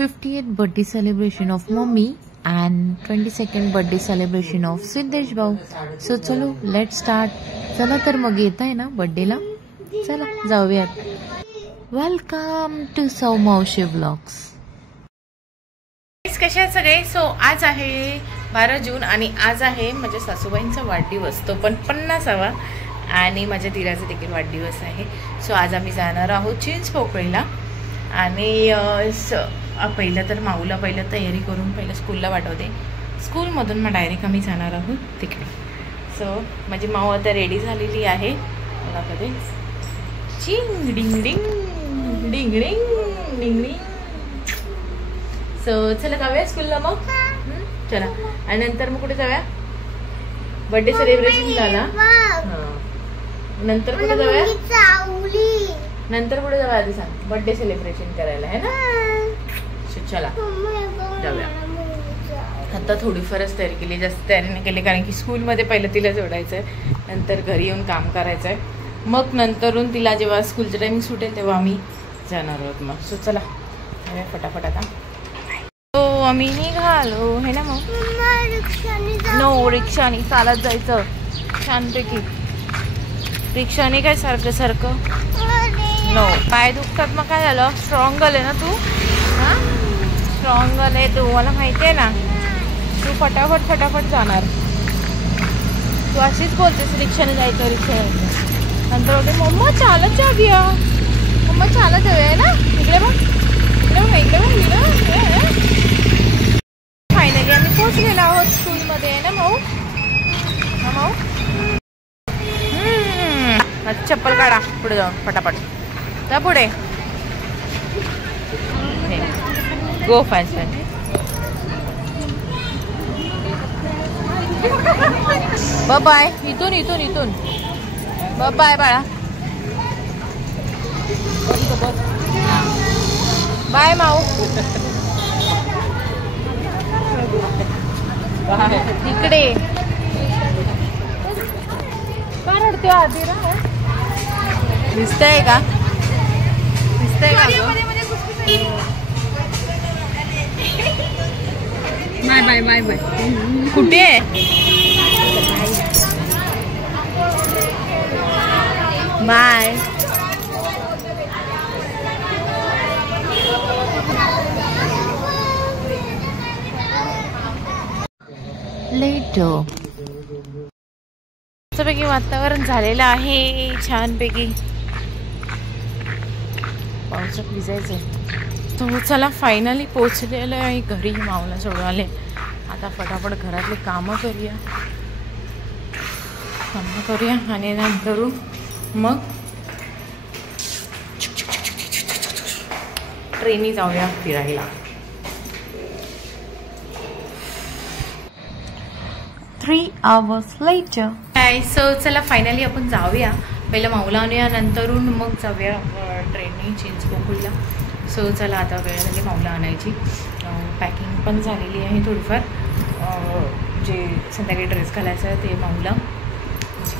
50th birthday celebration of mommy and 22nd birthday celebration of Siddhesh भाऊ. So चलो let start. चला तर मग येत आहे ना बर्थडेला, चला जाऊयात. वेलकम टू सौ मावशी व्लॉग्स. कशा आहेत सगळे? सो आज आहे 12 जून आणि आज आहे माझ्या सासूबाईंचा वाढदिवस, तो पण 50वा, आणि माझ्या दिराचा देखील वाढदिवस आहे. सो आज आम्ही जाणार आहोत चिंचपोकळीला. आणि पहिलं तर माऊला पहिलं तयारी करून पहिलं स्कूलला पाठवते. स्कूलमधून मग डायरेक्ट आम्ही जाणार आहोत तिकडे. सो माझी माऊ आता रेडी झालेली आहे. मला कधी चिंग डिंग डिंग डिंग डिंग डिंग डिंग. सो चला जाऊया स्कूलला मग. चला. आणि नंतर मग कुठे जाऊया? बर्थडे सेलिब्रेशन झाला. नंतर कुठे जाऊया? नंतर कुठे जाऊया आधी सांग. बर्थडे सेलिब्रेशन करायला आहे ना. चला जाऊया. आता थोडीफारच तयारी केली, जास्त तयारी नाही केली, कारण की स्कूलमध्ये पहिलं तिला जोडायचं आहे, नंतर घरी येऊन काम करायचं आहे, मग नंतरून तिला जेव्हा स्कूलचं टायमिंग सुटेल तेव्हा आम्ही जाणार आहोत. मग सो चला फटाफट आता. हो आम्ही निघालो है ना. मग नो रिक्षाने चालत जायचं छानपैकी. रिक्षाने काय सारखं सारखं नो. पाय दुखतात मग काय झालं? स्ट्रॉंग गर्ल आहे ना तू. हां स्ट्रॉंग गर्ल आहे तू, मला माहिती आहे ना. तू फटाफट फटाफट जाणार. तू अशीच बोलतेस रिक्षाने जायचं रिक्षाने जायचं. नंतर बोलते मम्मा चालत जाऊया, मम्मा चालत जाऊया ना. इकडे बघ इकडे बघ इकडे बघ इकडे. फायनली आम्ही पोहोचलेलो आहोत स्कूलमध्ये आहे ना भाऊ. हा भाऊ चप्पल काढा, पुढे जाऊन फटाफट जा पुढे. Go fast. बाय. इथून इथून इथून बाय बाळा. बाय माऊ. इकडे का रडते आधी ना? दिसतंय का? दिसतंय का? Bye bye bye bye. कुठे बाय? लेटर मस्तपैकी वातावरण झालेलं आहे छानपैकी. पावसात भिजायचं. तो चला फायनली पोचलेलं आहे घरी. माऊला सोडून आले. आता फटाफट घरातले कामं करूया आणि नंतर मग ट्रेनी जाऊया फिरायला. 3 hours later. सो चला फायनली आपण जाऊया. पहिलं माऊला आणूया, नंतरून मग जाऊया ट्रेननी चिंचपोकळीला. सो चला आता वेळ झाली माऊला आणायची. पॅकिंग पण झालेली आहे थोडीफार. जे संध्याकाळी ड्रेस घालायचं आहे ते माऊला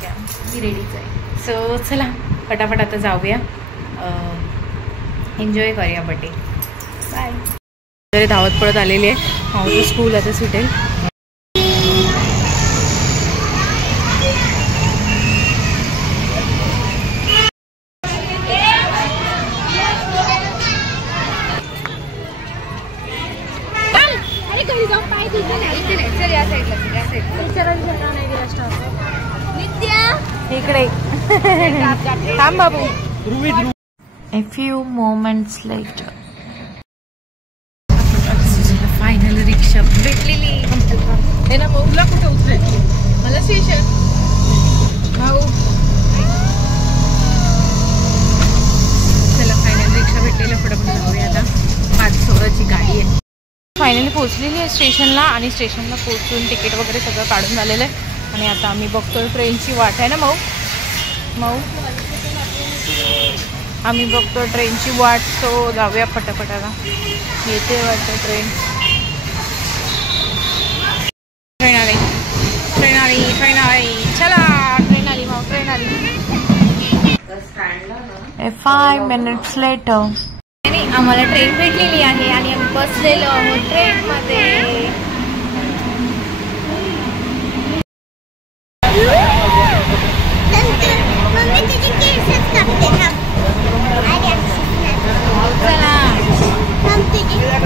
काय मी रेडीच आहे. सो चला फटाफट आता जाऊया, एन्जॉय करूया बर्थडे. बाय. तरी धावत पडत आलेली आहे. माऊचं स्कूल आता सुटेल. इकडे थांब बाबू. A few moments later. Final रिक्षा भेटलेली. हे ना भाऊला कुठे उतरायची? मला स्टेशन भाऊ. चला फायनल रिक्षा भेटलेलं, फटाफट जाऊया आता. 5:16ची गाडी आहे. फायनली पोहोचलेली आहे स्टेशनला. आणि स्टेशनला पोहोचून तिकीट वगैरे सगळं काढून झालेलं आहे. आणि आता आम्ही बघतोय ट्रेनची वाट आहे ना माऊ. आम्ही बघतोय ट्रेनची वाट. सो जाऊया फटाफट. आता येते वाटतं ट्रेन. ट्रेन आली. चला ट्रेन आली माऊ, ट्रेन आली. 5 minutes later. आम्हाला ट्रेन भेटलेली आहे आणि आम्ही बसलेलो आहोत ट्रेन मध्ये.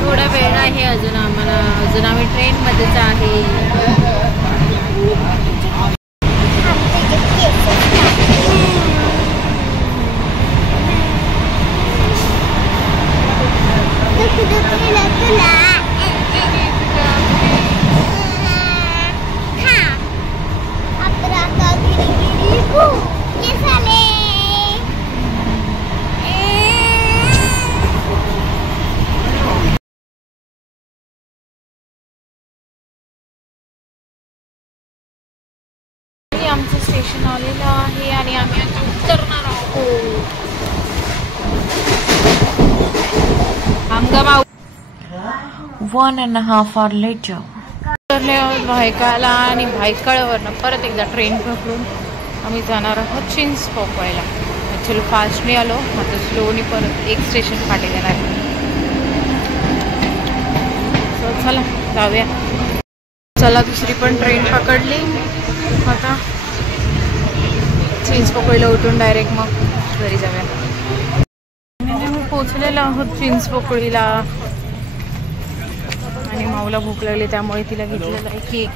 थोडा वेळ आहे अजून आम्हाला. अजून आम्ही ट्रेन मध्येच आहे. आमचं स्टेशन आलेलं आहे आणि आम्ही आता उतरणार आहोत. आमगाव 1.5 hour later उतरले आहोत भायखळ्याला आणि भायखळ्यावरनं परत एकदा ट्रेन पकडून आम्ही जाणार आहोत चिंचपोकळीला. ॲक्च्युली फास्टली आलो, आता स्लोनी परत एक स्टेशन पाठी देणार. सो चला जाऊया. चला दुसरी पण ट्रेन पकडली. आता चिंचपोकळीला उठून डायरेक्ट मग घरी जाऊया. म्हणजे मी पोचलेलो आहोत चिंचपोकळीला आणि माऊला भूक लागली त्यामुळे तिला घेतलेला आहे केक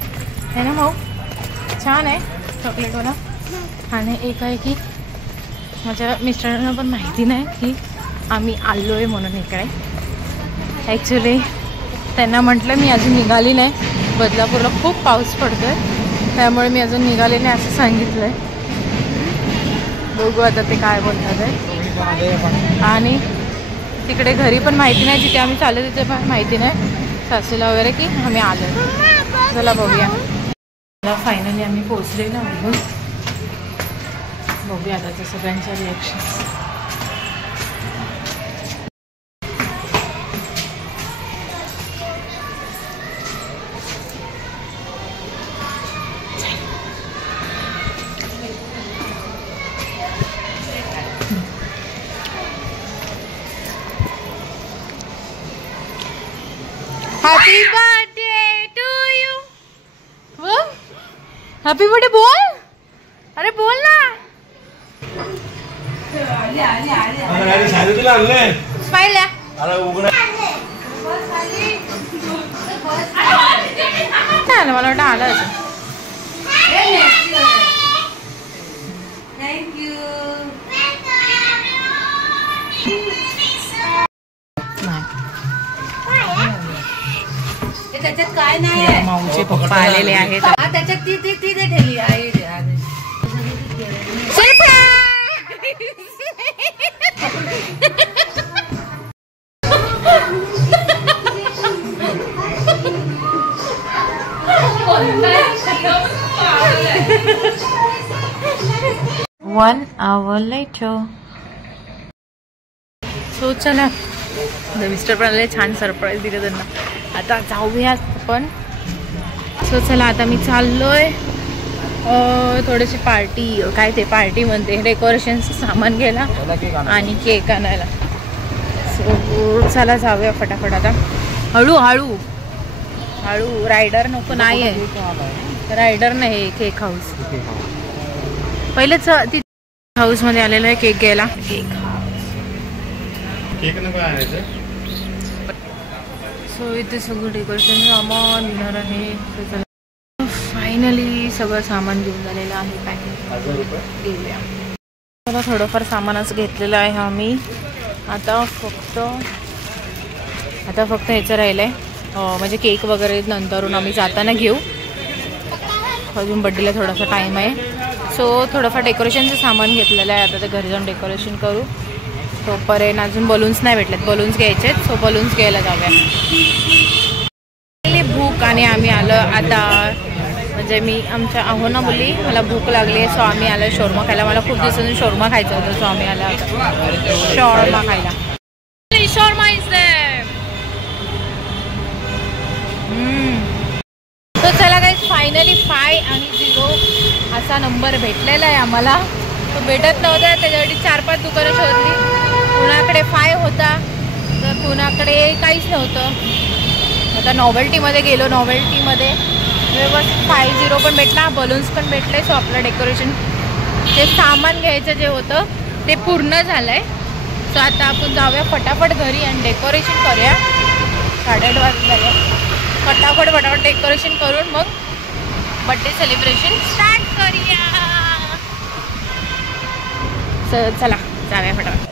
आहे ना माऊ. छान आहे चॉकलेटवाला. आणि एक आहे की माझ्या मिस्टरांना पण माहिती नाही की आम्ही आलो आहे म्हणून इकडे. ॲक्च्युली त्यांना म्हटलं मी अजून निघाली नाही, बदलापूरला खूप पाऊस पडतो आहे त्यामुळे मी अजून निघाले नाही असं सांगितलं आहे. बघू आता ते काय बोलतात आहे. आणि तिकडे घरी पण माहिती नाही, जिथे आम्ही चाललो तिथे पण माहिती नाही सासूला वगैरे की आम्ही आलो. चला बघूया. फायनली आम्ही पोचलेलो आहोत. बघूया आता त्या सगळ्यांच्या रिॲक्शन्स. Happy birthday to you. Happy birthday बोल. अरे बोल ना. स्माइल मला वाटतं आलं. थँक्यू. त्याच्यात काय नाही. माऊचे पप्पा आलेले आहेत. त्याच्यात ती ठेवली आहे. One hour later. सो चला मिस्टर पण आले, छान सरप्राईज दिलं त्यांना. आता जाऊयात आपण. सो चला आता मी चाललोय थोडीशी पार्टी, काय ते पार्टी म्हणते, डेकोरेशनचं सामान घ्यायला आणि केक आणायला. सो चला जाऊया फटाफट. आता हळू हळू हळू. रायडर नको. नाही आहे रायडर नाही. केक हाऊस पहिलेच ती हाऊस मध्ये आलेलं आहे केक घ्यायला. सो इथे सगळं डेकोरेशन सामान येणार आहे. फायनली सगळं सामान घेऊन झालेलं आहे. पॅकिंग घेऊया. मला थोडंफार सामानच घेतलेलं आहे आम्ही. आता फक्त ह्याचं राहिलं आहे म्हणजे केक वगैरे नंतरून आम्ही जाताना घेऊ. अजून बड्डेला थोडासा टाईम आहे. सो थोडंफार डेकोरेशनचं सामान घेतलेलं आहे. आता ते घरी जाऊन डेकोरेशन करू. तोपर्यंत अजून बलून्स नाही भेटलेत. बलून्स घ्यायचे आहेत. सो बलून्स घ्यायला जाऊया. भूक आणि आम्ही आलो आता. म्हणजे मी आमच्या आहोना मुली मला भूक लागली आहे. सो आम्ही आलो शोरमा खायला. मला खूप दिवसांनी शोरमा खायचं होतं. सो आम्ही आलो आता शोरमा खायला. Shawarma is there. तो चला गाईस फायनली 5 आणि 0 असा नंबर भेटलेला आहे आम्हाला. तो भेटत नव्हता त्याच्यासाठी 4-5 दुकानं शोधली. कुणाकडे 5 होता तर कुणाकडे काहीच नव्हतं. आता नॉवेल्टीमध्ये गेलो. नॉवेल्टीमध्ये व्यवस्थित 50 पण भेटला, बलून्स पण भेटले. सो आपलं डेकोरेशन जे सामान घ्यायचं जे होतं ते पूर्ण झालं आहे. सो आता आपण जाऊया फटाफट घरी आणि डेकोरेशन करूया. 8:30 वाजले. फटाफट डेकोरेशन करून मग बर्थडे सेलिब्रेशन स्टार्ट करूया. चला जाऊया फटाफट.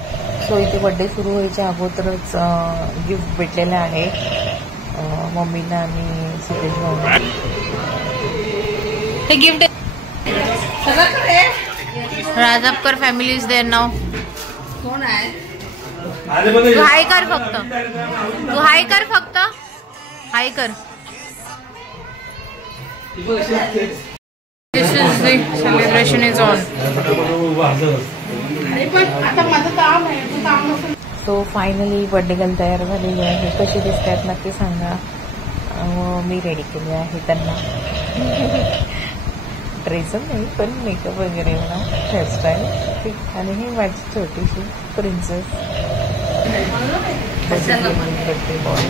सो इथे बर्थडे सुरू व्हायच्या अगोदरच गिफ्ट भेटलेलं आहे मम्मीला आणि सिद्धेश भाऊला. हे gift Rajapakar family is there नाव. कोण आहे? तू हाय कर फक्त. तू हाय कर फक्त. हाय कर. This is the celebration is on. So finally birthday girl तयार झालेली आहे. कशी दिसतात नक्की सांगा. मी रेडी केली आहे त्यांना. ड्रेस नाही पण मेकअप वगैरे म्हणा, हेअरस्टाईल ठीक. आणि ही माझी छोटीशी प्रिन्सेस बर्थडे बॉय.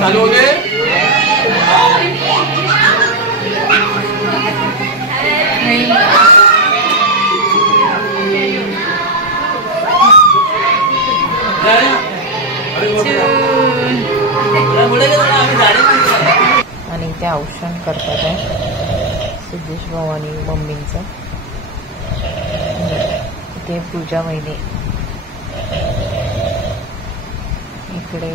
चालू हो गए. आणि ते औषण करतात आहे सिद्धेश भाऊ आणि मम्मींचं. इथे पूजा महिने. इकडे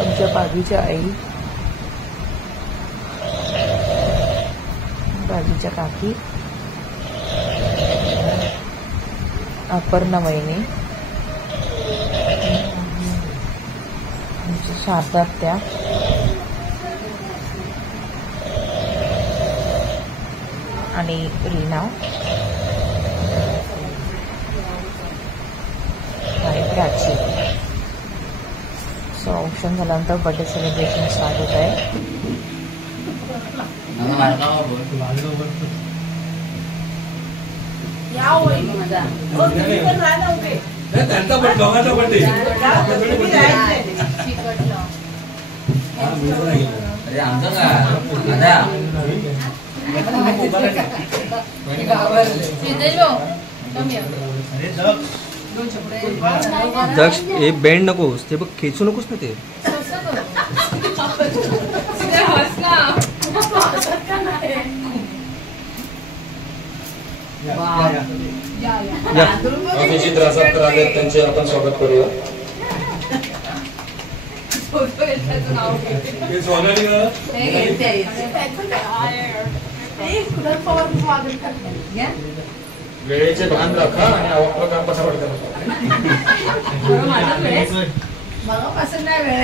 आमच्या बाजूच्या आई, बाजूच्या काकी, अपर्णा वहिनी, आमची शारदा त्या, आणि रीना आणि प्राची. सो औषण झाल्यानंतर बर्थडे सेलिब्रेशन स्टार्ट होत आहे. दक्ष हे बेंड नकोस, ते बघ खेचू नकोस ना ते. अभिजित राजापकर आले, त्यांचे आपण स्वागत करूया. वेळेचे भान राखा आणि आवाज काम कसा पडतं.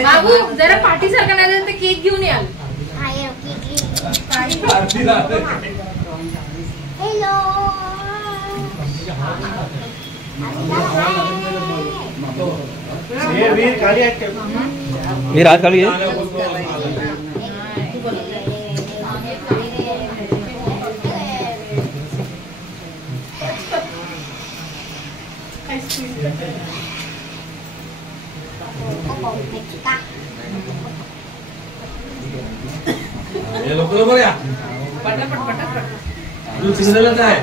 बाबू जरा पाठीसारखा नाही तर केक घेऊन याल. वीर हात खाली आहे. बरोबर या तू सिग्नलच आहे.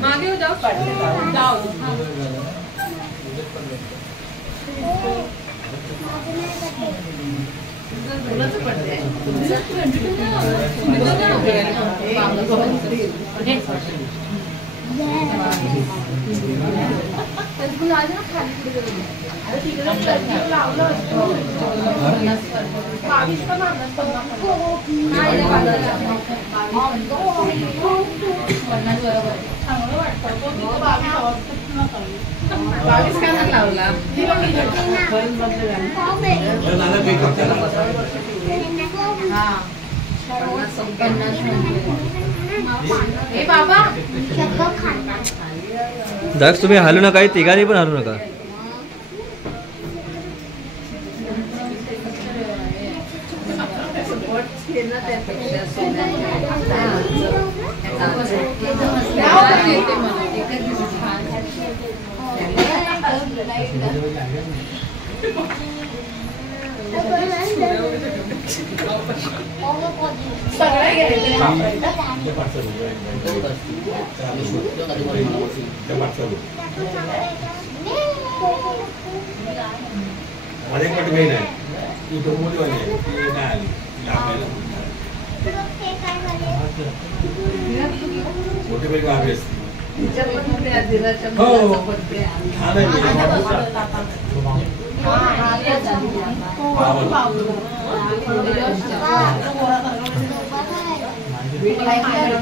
मागे हो जाओ. 22 का नाही लावला हा 50 ए बाबा दक्ष तुम्ही हलू नका, तिघांनी पण हलू नका.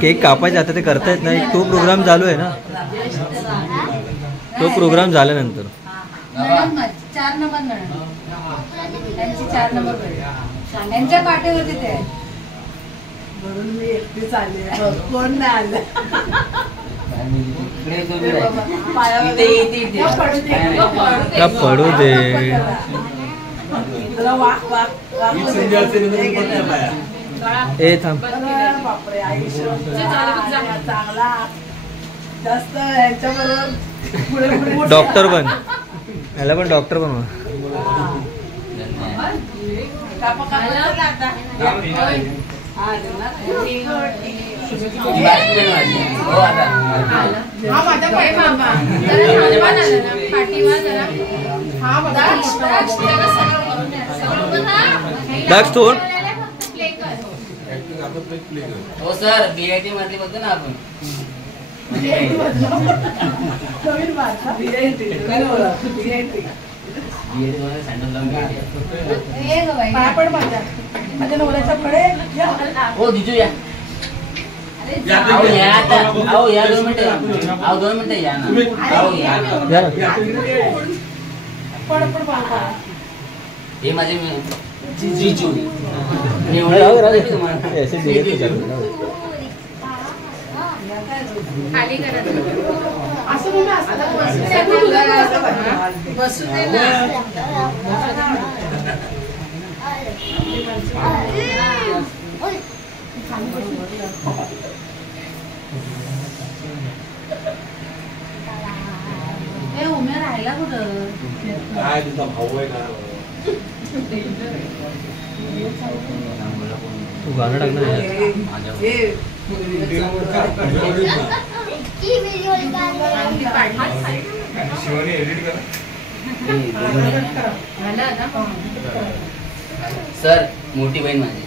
केक कापायचे आता ते करता येत नाही. तो प्रोग्राम चालू आहे ना, तो प्रोग्राम झाल्यानंतर 4 नंबर त्यांची 4 नंबर त्यांच्या पाठीवरती ते म्हणून मी एकटीच आले, कोण नाही आलं. पडू दे. ए थांब. चांगला जास्त ह्याच्याबरोबर डॉक्टर बन, याला पण डॉक्टर बन. दक्ष तोड. हो सर, BIT मध्ये बोलतो ना आपण. हो दिजू या. आओ या 2 मिनिटं. आओ 2 मिनिटं या ना. आओ या. हे माझे जीजू. खाली करा उम्या राहिला कुठं काय तुझा भाऊ आहे का? तू गाणं टाकणार शिवानी एडिट करा. सर मोठी बहीण माझी.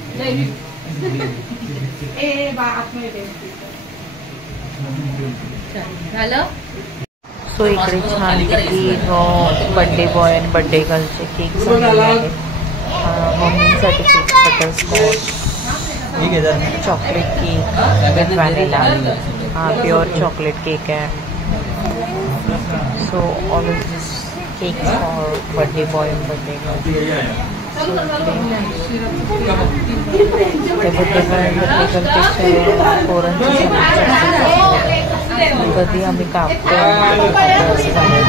झालं. सो इकडे छान बर्थडे बॉय आणि बर्थडे गर्लचे केक झालेले आहेत. मम्मीसाठी cake butterscotch, chocolate cake with vanilla. हा प्युअर चॉकलेट केक आहे. So all of this cake for birthday boy आणि बर्थडे गर्ल. ते बर्थडे बॉय आणि बर्थडे गर्लपेक्षा पोरांची कधी आम्ही कापतो असं झालं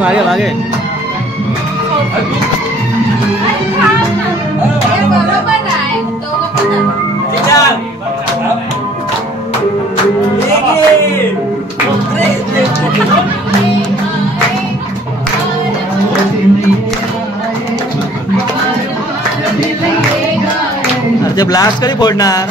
मागे मागे अरे ब्लास्ट कधी फोडणार.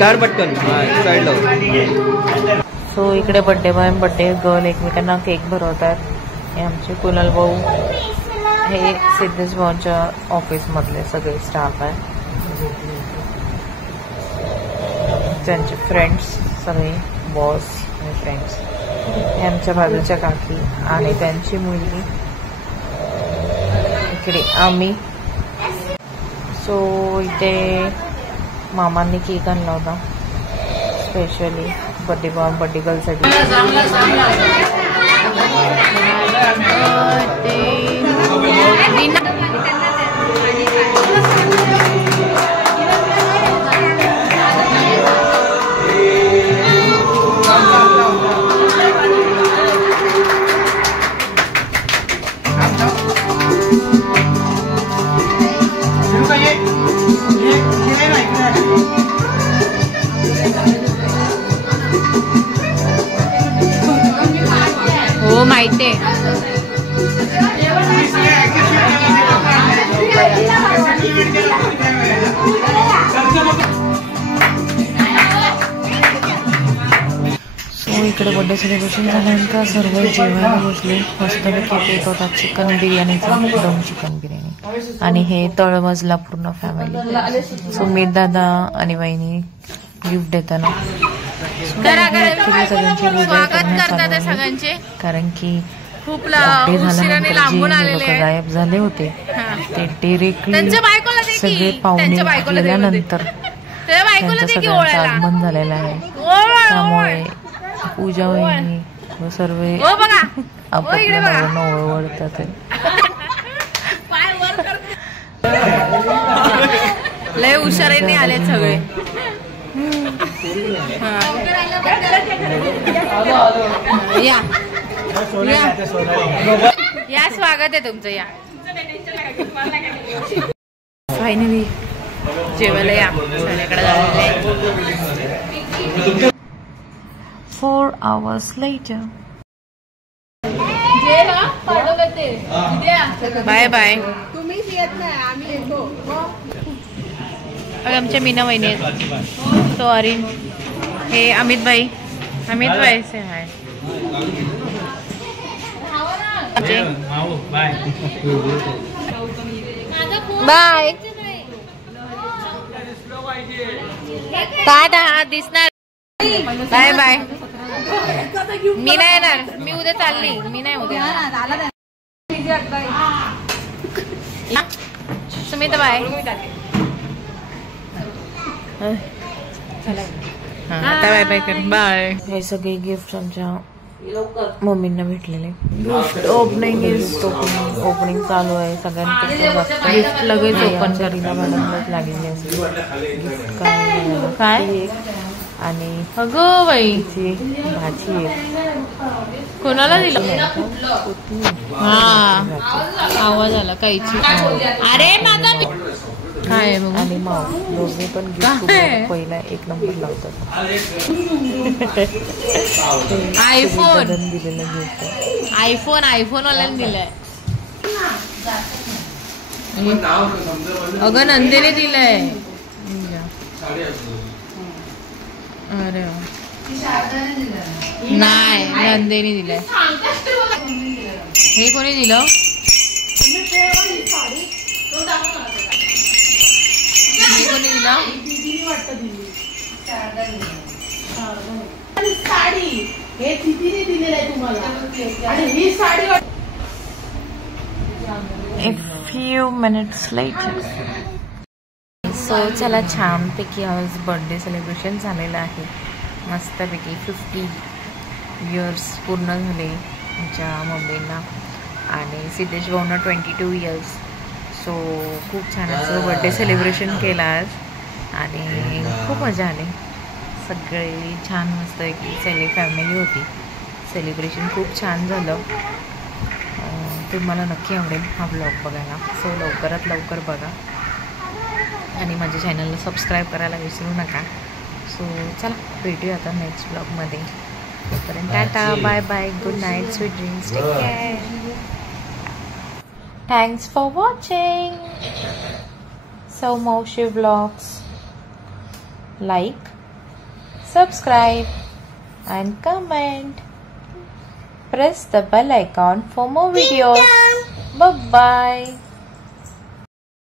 काढ पटकन साईड लाव. सो इकडे बड्डे बॉय बड्डे गर्ल एकमेकांना केक भरवतात. हे आमचे कुणाल भाऊ, हे सिद्धेश भाऊच्या ऑफिसमधले सगळे स्टाफ आहे, त्यांचे फ्रेंड्स सगळे बॉस आणि फ्रेंड्स. हे आमच्या बाजूच्या काकी आणि त्यांची मुलगी. इकडे आम्ही. सो इथे मामांनी केक आणला होता स्पेशली बड्डे बॉय बड्डे गर्लसाठी. हो माहिती आहे. सो इकडे बर्थडे सेलिब्रेशन झाल्यानंतर सर्व जेवायला बसले. मस्तपैकी केक होता चिकन बिर्याणीचा, दम चिकन बिर्याणी. आणि हे तळमजला पूर्ण फॅमिली. सुमित दादा आणि वहिनी गिफ्ट देताना सगळ्यांचे, कारण की खूप गायब झाले होते ते डिरेक्टली सगळे पाहुणे गेल्यानंतर त्यांचं सगळ्यांचं आगमन झालेलं आहे. त्यामुळे पूजा वहिनी व सर्व आपापल्या ओळखतात. लय हुशारीने आले सगळे. या स्वागत आहे तुमचं. या फायनली जेवायला या. संध्याकडे झालेलं आहे. 4 hours later. Bye bye. आमच्या मीना वहिनी आहेत. तो अरिन, हे अमित भाई से हाय. बाय. काय दिसणार. Bye bye. मी नाही येणार, मी उद्या चालली. मी नाही उद्या. सुमित बाय. आता बाय बाय कर. बाय. हे सगळे गिफ्ट आमच्या मम्मींना भेटलेले. गिफ्ट ओपनिंग चालू आहे. सगळ्यांपेक्षा गिफ्ट लगेच ओपन करीला मॅडमलाच लागलेली असेल. गिफ्ट काय आणि अगं बाईची भाजी आहे. कोणाला दिलं. हा आवाज आला काहीची. अरे माझा काय आणि माव दोघे पण गिफ्ट पहिला 1 नंबर लावतात. आयफोन दिलेलं गिफ्ट. आयफोन वाल्याने दिलाय. अगं नंदेने दिलंय. अरे नाही नंदेने दिलंय. हे कोणी दिलं. हे कोणी दिलं. साडी हे तिने दिलेलं आहे तुम्हाला. आणि ही sari. A few minutes later. So चला छानपैकी आज बर्थडे सेलिब्रेशन झालेलं आहे. मस्तपैकी 50 इयर्स पूर्ण झाले आमच्या मम्मींना आणि सिद्धेश भाऊंना 22 इयर्स. सो खूप छान असं बर्थडे सेलिब्रेशन केलं आज आणि खूप मजा आली. सगळे छान मस्तपैकी सगळी फॅमिली होती. सेलिब्रेशन खूप छान झालं. तुम्हाला नक्की आवडेल हा ब्लॉग बघायला. सो लवकरात लवकर बघा आणि माझ्या चॅनलला सबस्क्राईब करायला विसरू नका. सो चला भेटूया आता नेक्स्ट ब्लॉगमध्ये. तोपर्यंत tata bye bye. Good night. Sweet dreams. Take care. Thanks for watching Saumaushi Vlogs. Like, subscribe and comment. Press the bell icon for more videos. Bye bye.